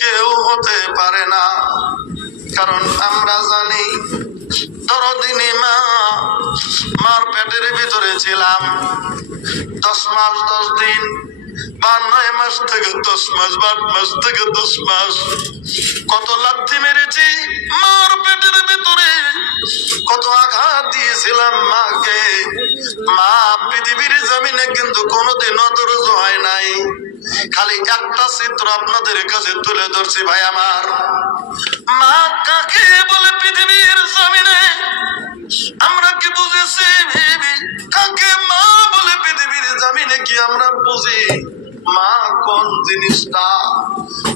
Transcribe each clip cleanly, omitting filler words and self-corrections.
কেউ হতে পারে না। কারণ আমরা জানি দরদিনী মা, মার পেটের ভিতরে ছিলাম 10 মাস 10 দিন বা 9 মাস থেকে 10 মাস বা 8 মাস থেকে 10 মাস। কত লাথি মেরেছি মার পেটের ভিতরে, কত আঘাত দিয়েছিলাম মাকে। মা পৃথিবীর জমিনে কিন্তু কোনোদিন অদরজ হয় নাই। খালি একটা চিত্র আপনাদের কাছে তুলে ধরছি ভাই আমার। মা কাকে বলে পৃথিবীর জমিনে আমরা কি বুঝেছি? কাকে মা বলে পৃথিবীর জমিনে কি আমরা বুঝি? মা কোন জিনিসটা?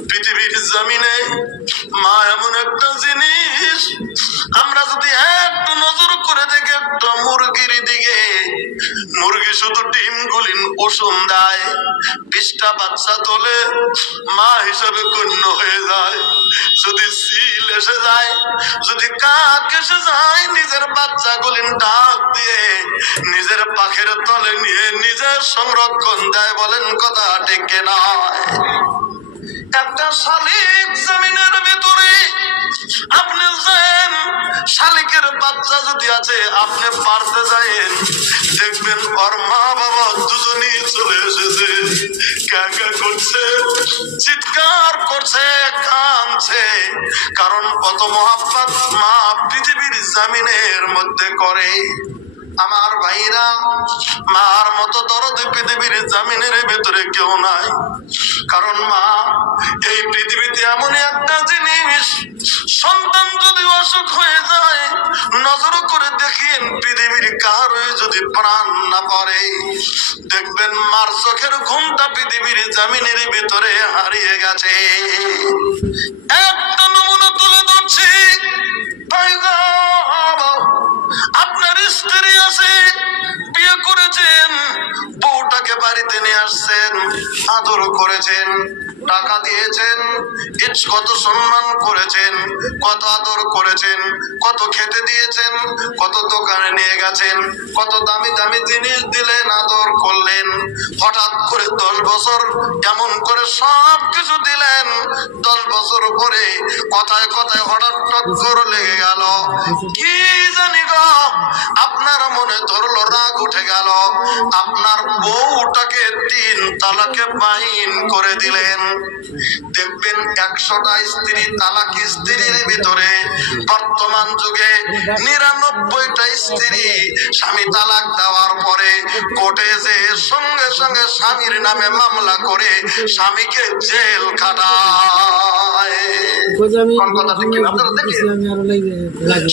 পৃথিবীর জমিনে মা এমন একটা জিনিস, আমরা যদি একটু নজর করে দেখি একটা মুরগির দিকে, মুরগি শুধু ডিম গুলি কুসুম দেয়, 20টা বাচ্চা তোলে, মা হিসাবে গণ্য হয়ে যায়। যদি সিল এসে যায়, যদি কাক এসে যায়, নিজের বাচ্চা গুলি ডাক দিয়ে নিজের পাখের তলে নিয়ে নিজের সংরক্ষণ দেয়। বলেন কথা ঠিক কিনা? একটা শালিক জমিনের ভিতরে আপনি যান, শালিকের বাচ্চা যদি আছে আপনি পারতে যায়েন, দেখবেন ওর মা বাবা দুজনই চলে এসেছে, কাকা করছে, চিৎকার করছে, কাঁদছে। কারণ কত মহাব্বত মা পৃথিবীর জমিনের মধ্যে করে। আমার ভাইরা, মার মতো দরদ পৃথিবীর জমিনের ভেতরে কেউ নাই। কারণ মা এই পৃথিবীতে এমন একটা জিনিস, সন্তান যদি অসুখ হয়ে যায়, নজর করে দেখেন পৃথিবীর কারোই যদি প্রাণ না পড়ে, দেখবেন মার চোখের ঘুমটা পৃথিবীর জমিনের ভিতরে হারিয়ে গেছে। একটা নমুনা তুলে ধরছি। আপনার স্ত্রী আছে, বিয়ে করেছেন, বউটাকে বাড়িতে নিয়ে আসছেন, আদর করেছেন, টাকা দিয়েছেন, কত সম্মান করেছেন, কত আদর করেছেন, কত খেতে দিয়েছেন, কত দোকানে নিয়ে গেছেন, কত দামি দামি জিনিস দিলেন, আদর করলেন। হঠাৎ করে 10 বছর এমন করে সব কিছু দিলেন, 10 বছর পরে কথায় কথায় হঠাৎ টক্কর লেগে গেল। কি জানি গো, আপনার মনে ধরলো, রাগ উঠে গেল, আপনার বউটাকে 3 তালাকে বাইন করে দিলেন। দেখবেন 100টা স্ত্রী, তালাক স্ত্রীর ভিতরে বর্তমান যুগে 99টা স্ত্রী স্বামী তালাক দেওয়ার পরে কোর্টে যে সঙ্গে সঙ্গে স্বামীর নামে মামলা করে স্বামীকে জেল খাটায়।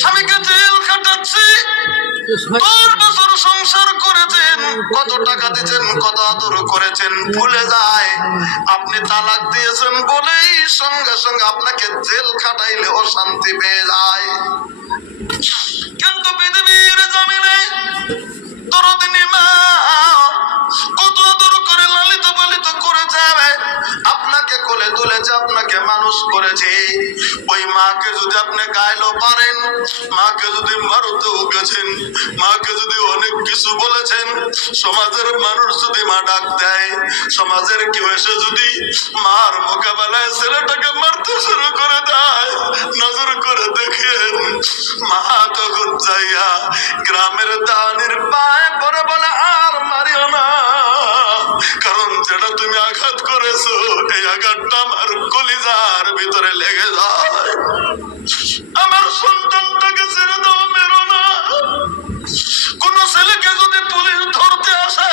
স্বামীকে জেল খাটাচ্ছে। 10 বছর সংসার করেছেন, কত টাকা দিয়েছেন, কত আদর করেছেন, ভুলে যায় আপনি তালাক দিয়েছেন বলেই সঙ্গে সঙ্গে আপনাকে জেল খাটাইলে ও শান্তি পেয়ে যায়। কিন্তু পৃথিবীর জমিনে দরদিনী মা কত আদর করে লালিত পালিত করেছে, আপনাকে কোলে তুলেছে, আপনাকে মানুষ করেছে। ওই মাকে যদি আপনি গাইলো পারেন, মাকে যদি মারতেও গেছেন, মাকে যদি অনেক কিছু বলেছেন, সমাজের মানুষ যদি মা ডাক দেয়, সমাজের কেউ এসে যদি মার মোকাবেলায় ছেলেটাকে মারতে শুরু করে দেয়, নজর করে দেখেন মা তখন যাইয়া গ্রামের দানির পায়ে পরে বলে, আর মারিও না, কারণ যেটা তুমি আঘাত করেছো এই আঘাতটা আমার কলিজার ভিতরে লেগে যায়। আমার সন্তানটাকে ছেড়ে দাও, মেরো না। কোন ছেলেকে যদি পুলিশ ধরতে আসে,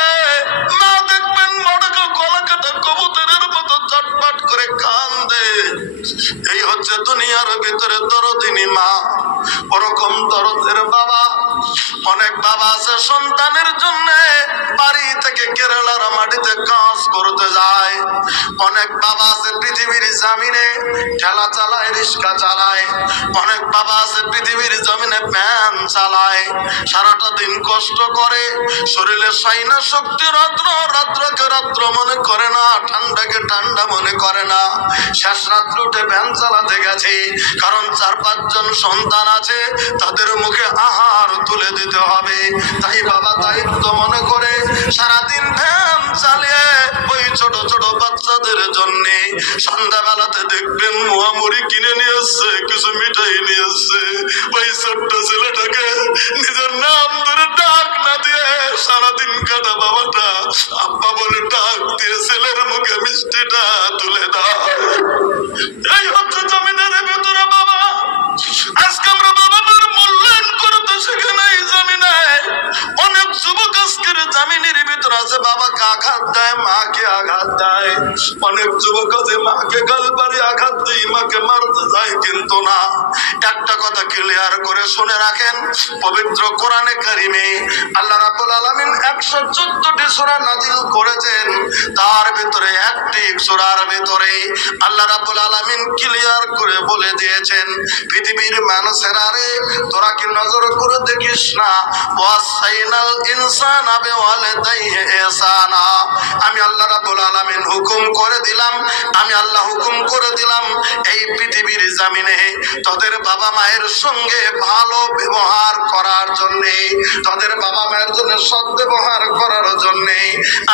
মা দেখবেন মডাকা গলা কাটা কবুতরের মতো চটপট করে কান্দে। এই হচ্ছে দুনিয়ার ভিতরে দরদিনী মা। ওরকম দরদের বাবা, অনেক বাবা আছে সন্তানের জন্য বাড়ি থেকে কেরালার মাটিতে কাজ করতে যায়। অনেক বাবা আছে পৃথিবীর জমিনে ঠেলা চালায়, রিক্সা চালায়। অনেক বাবা আছে পৃথিবীর জমিনে ভ্যান চালায়, সারাটা দিন কষ্ট করে, শরীরে সাইনা শক্তি রাত্র, রাত্রকে রাত্র মনে করে না, ঠান্ডাকে ঠান্ডা মনে করে না। শেষ রাত্রে উঠে ভ্যান চালাতে গেছে, কারণ 4-5 জন সন্তান আছে, তাদের মুখে আহার তুলে দিতে হবে। তাই বাবা দায়িত্ব মনে করে সারাদিন ভ্যান চালিয়ে ওই ছোট ছোট বাচ্চাদের জন্য সন্ধ্যাবেলাতে দেখবেন মোয়ামুড়ি কিনে নিয়ে আসছে, কিছু মিঠাই নিয়ে আসছে। ওই ছোট্ট ছেলেটাকে নিজের নাম ধরে ডাক না দিয়ে সারাদিন কাটা বাবাটা আব্বা বলে ডাক দিয়ে ছেলের মুখে মিষ্টিটা তুলে দাও। এই হচ্ছে জমিদারের ভেতরে বাবা। আজকে আমরা বাবা মার মূল্যায়ন করতে শিখে নাই জমিনে। অনেক যুবক আজকের জামিনের ভিতরে আছে বাবাকে আঘাত দেয়, মাকে আঘাত দেয়। অনেক যুবক আছে মাকে গালবাড়ি আঘাত দেয়, মাকে মারতে যায়। কিন্তু না, একটা কথা ক্লিয়ার করে শুনে রাখেন, পবিত্র কোরআনে কারিমে আল্লাহ রাব্বুল আলামিন 114টি সূরা নাযিল করেছেন। তার ভিতরে একটি সূরার ভিতরে আল্লাহ রাব্বুল আলামিন ক্লিয়ার করে বলে দিয়েছেন, পৃথিবীর মানুষেরা রে, তোরা কি নজর করে দেখিস না, ওয়াসাইনাল ইনসানা বিওয়ালিদাইহি ইহসানা। আমি আল্লাহ রাব্বুল আলামিন হুকুম করে দিলাম, আমি আল্লাহ হুকুম করে দিলাম এই পৃথিবীর জমিনে তোদের বাবা মায়ের সঙ্গে ভালো ব্যবহার করার জন্য, তোদের বাবা মায়ের জন্য সৎ ব্যবহার করার জন্য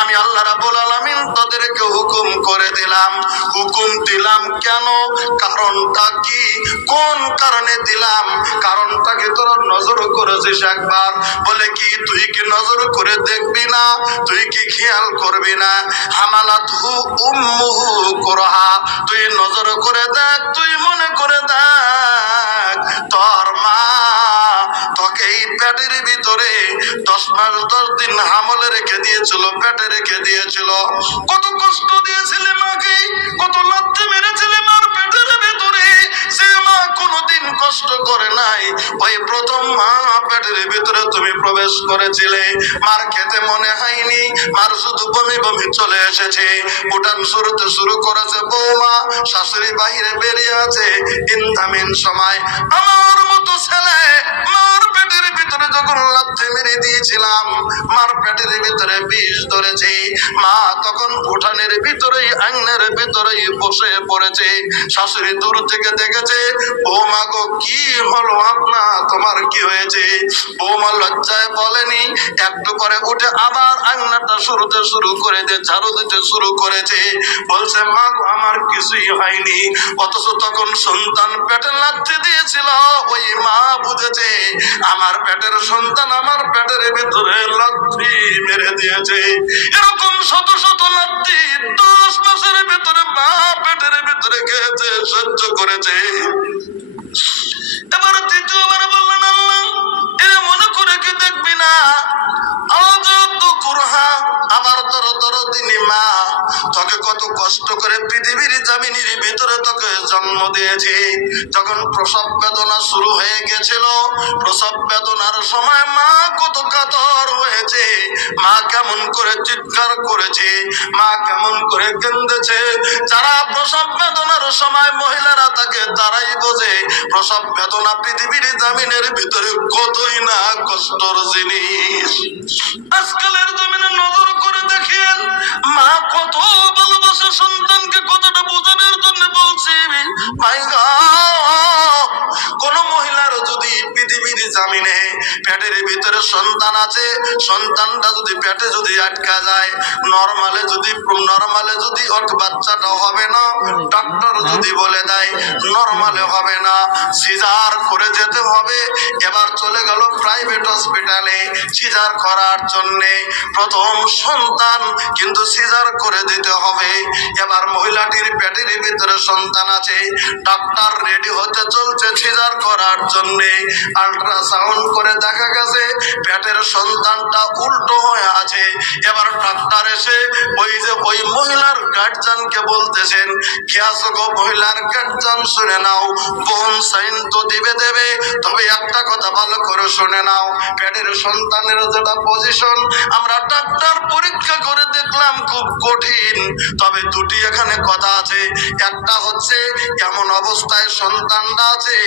আমি আল্লাহ রাব্বুল আলামিন তোদেরকে হুকুম করে দিলাম। হুকুম দিলাম কেন? কারণটা কি? কোন কারণে দিলাম? কারণটাকে তোরা নজর করেছিস একবার? বলে কি তুই কি নজর করে দেখবি না? তুই কি খেয়াল করবি না? হামালাতহু উম্মুহু কুরহা, তুই নজর করে দেখ, তুই মনে করে দেখ, তোর মা তোকে এই পেটের ভিতরে 10 মাস 10 দিন হামলে রেখে দিয়েছিল, পেটে রেখে দিয়েছিল। কত কষ্ট দিয়েছিলে মাকে, কত লাথি মেরেছিলে মার পেটের ভিতরে। সে মা কোনোদিন কষ্ট করে নাই। ওই প্রথম মা পেটের ভিতরে তুমি প্রবেশ করেছিলে, মার খেতে মনে হয়নি, মার শুধু বমি বমি চলে এসেছে। উঠান শুরুতে শুরু করেছে বৌমা, শাশুড়ি বাহিরে বেরিয়ে আছে। ইনদামিন সময় আমার মতো ছেলে মার পেটের ভিতরে যখন লাথি মেরে দিয়েছিলাম, মার পেটের ভিতরে বিষ ধরেছে। মা তখন উঠানের ভিতরেই আঙিনার ভিতরেই বসে পড়েছে। শাশুড়ি দূর থেকে দেখেছে, বৌমা গো কি হলো আপনা, তোমার কি হয়েছে? বৌমা লজ্জায় বলেনি, একটু পরে উঠে আবার আঙিনাটা শুরুতে শুরু করে দিয়ে ঝাড়ু দিতে শুরু করেছে। বলছে মা গো আমার কিছুই হয়নি। অথচ তখন সন্তান পেটে লাথি দিয়েছিল, ওই মা বুঝেছে আমার পেটের সন্তান আমার পেটের ভিতরে লাথি মেরে দিয়েছে। এরকম শত শত লাথি 10 মাসের ভিতরে মা পেটের ভিতরে খেয়েছে, সহ্য করেছে। এবার দ্বিতীয়বার বললেন আল্লাহ এ মনে করে কি দেখবি না, আবার তোর দিনী মা তোকে কত কষ্ট করে পৃথিবীর জমিনের ভিতরে তোকে জন্ম দিয়েছে। যখন প্রসব বেদনা শুরু হয়ে গেছিল, প্রসব বেদনার সময় মা কত কাতর হয়েছে, মা কেমন করে চিৎকার করেছে, মা কেমন করে কেঁদেছে। যারা প্রসব বেদনার সময় মহিলারা থাকে তারাই বোঝে প্রসব বেদনা পৃথিবীর জমিনের ভিতরে কতই না কষ্টর জিনিস। আজকালের জমিনে নজর করে দেখেন, মা কত ভালোবাসে সন্তানকে, কতটা বোঝানোর জন্য বলছি। কোন মহিলার যদি পৃথিবীর জামিনে পেটের ভিতরে সন্তান আছে, সন্তানটা যদি পেটে যদি আটকা যায়, নরমালে যদি বাচ্চাটা হবে না, ডাক্তার যদি বলে দেয় নরমালে হবে না, সিজার করে যেতে হবে। এবার চলে গেল প্রাইভেট হসপিটালে সিজার করার জন্য। প্রথম সন্তান কিন্তু সিজার করে দিতে হবে। এবার মহিলাটির পেটের ভিতরে সন্তান আছে, ডাক্তার রেডি হতে চলছে সিজার করার জন্য। আল্ট্রাসাউন্ড করে দেখা গেছে পেটের সন্তানটা উল্টো হয়ে আছে। এবার ডাক্তার এসে ওই মহিলার গার্জিয়ানকে বলতেছেন, কি আছো গো মহিলার গার্জিয়ান, শুনে নাও, বোন সাইন তো দেবে, তবে একটা কথা ভালো করে শুনে নাও, পেটের সন্তানের যেটা পজিশন আমরা ডাক্তার পরীক্ষা করে দেখলাম খুব কঠিন। তবে দুটি এখানে কথা আছে, একটা হচ্ছে এমন অবস্থায় সন্তানটা আছে,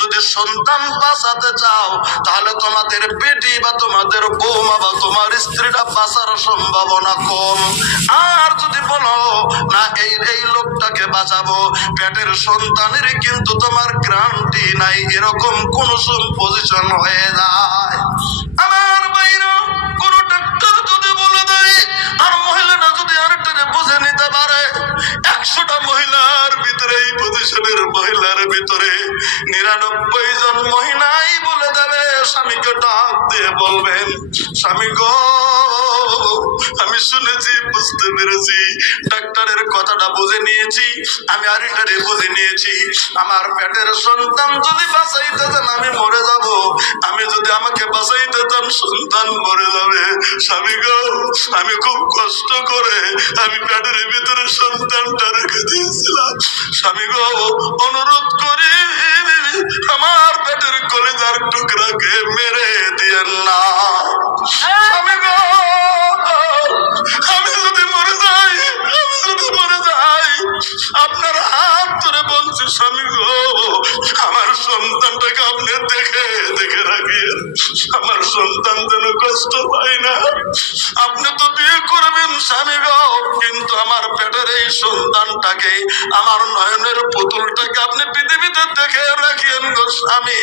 যদি সন্তান বাঁচাতে চাও তাহলে তোমাদের বেটি বা তোমাদের বৌমা বা তোমার স্ত্রীটা বাঁচার সম্ভাবনা কম। আর যদি বলো না এই লোকটাকে বাঁচাবো, পেটের সন্তানের কিন্তু তোমার গ্যারান্টি নাই, এরকম কোন পজিশন হয়ে যায়। আমার বাইরে কোন ডাক্তার যদি বলে দেয় আর মহিলাটা যদি আরেকটা বুঝে নিতে পজিশনের মহিলার ভিতরে 99 জন মহিলাই বলে দেবে, স্বামীকে ডাক দিয়ে বলবেন, স্বামী গো আমি শুনেছি, বুঝতে পেরেছি, ডাক্তারের কথাটা বুঝে নিয়েছি, আমি আরিটারে বুঝে নিয়েছি, আমার পেটের সন্তান যদি বাঁচাইতে চান আমি মরে যাব, আমি যদি আমাকে বাঁচাইতে চান সন্তান মরে যাবে। স্বামী গো আমি খুব কষ্ট করে আমি পেটের ভিতরে সন্তানটা রেখে দিয়েছিলাম, স্বামী গো অনুরোধ করি আমার পেটের কলিজার টুকরাকে মেরে দিয়েন না। স্বামী গো আমি যদি মরে যাই, আমি যদি মরে যাই আপনার হাত ধরে বলছি, স্বামী গো আমার সন্তানটাকে আপনি দেখে দেখে রাখেন, আমার সন্তান যেন কষ্ট পায় না। আপনি তো বিয়ে করবেন স্বামী গো, কিন্তু আমার পেটের এই সন্তানটাকে, আমার নয়নের পুতুলটাকে আপনি পৃথিবীতে দেখে রাখেন গো স্বামী।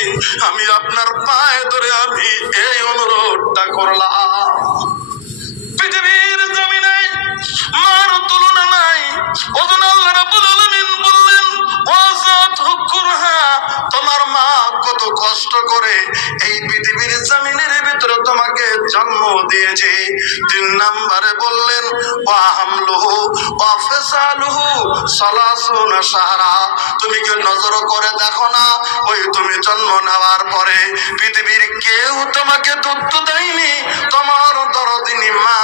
আমি আপনার পায়ে ধরে আমি এই অনুরোধটা করলাম। পৃথিবীর জমিনে মার তুলনা নাই। ওজন আল্লাহ রাব্বুল আলামিন বললেন, ওয়াজাত হুকুরহা, তোমার মা কত কষ্ট করে এই পৃথিবীর জমিনের ভিতরে তোমাকে জন্ম দিয়েছে। 3 নম্বরে বললেন, ওয়া হামলুহু ওয়া ফিসালুহু সালাসুনা শাহরা, তুমি কি নজর করে দেখো না, ওই তুমি জন্ম নেওয়ার পরে পৃথিবীর কেউ তোমাকে দুধ দেয়নি, তোমার দরদিনী মা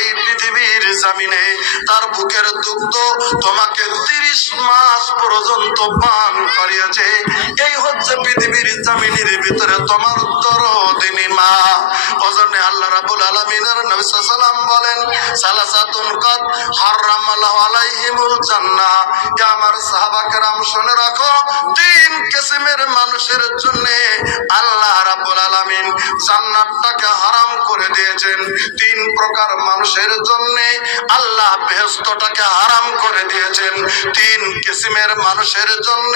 এই পৃথিবীর জমিনে তার বুকের দুগ্ধ তোমাকে 30 মাস পর্যন্ত পান করিয়েছে। এই হচ্ছে পৃথিবীর জমিনের ভিতরে তোমার দরদিনী মা। ওজন্য আল্লাহ রাব্বুল আলামিনের নবী সাল্লাল্লাহু আলাইহি ওয়াসাল্লাম বলেন, সালাসাতুন কাদ হারামাল্লাহু আলাইহিমুল জান্নাহ। কে আমার সাহাবা কেরাম শুনে রাখো, 3 কিসমের মানুষের জন্য আল্লাহ রাব্বুল আলামিন জান্নাতটাকে হারাম করে দিয়েছেন। 3 প্রকার মানুষের জন্য আল্লাহ বেহেশতটাকে হারাম করে দিয়েছেন। 3 কিসমের মানুষের জন্য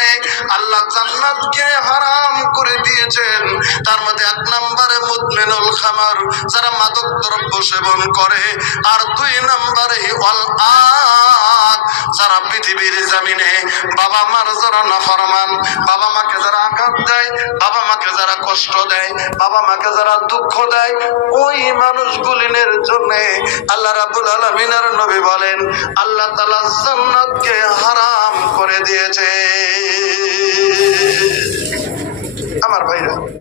আল্লাহ জান্নাতকে হারাম করে দিয়েছেন। তার মধ্যে 1 নম্বরে মুদমিনুল খামার, যারা মাদক দ্রব্য সেবন করে, আর 2 নম্বরে ওয়াল আক, যারা পৃথিবীর জমিনে বাবা মার যারা নাফরমান, বাবা মাকে যারা আঘাত দেয়, বাবা মাকে যারা কষ্ট দেয়, বাবা মাকে যারা দুঃখ দেয়, ওই মানুষগুলিনের জন্য আল্লাহ রাব্বুল আলামিনের নবী বলেন, আল্লাহ তাআলা জান্নাতকে হারাম করে দিয়েছে। আমার ভাইরা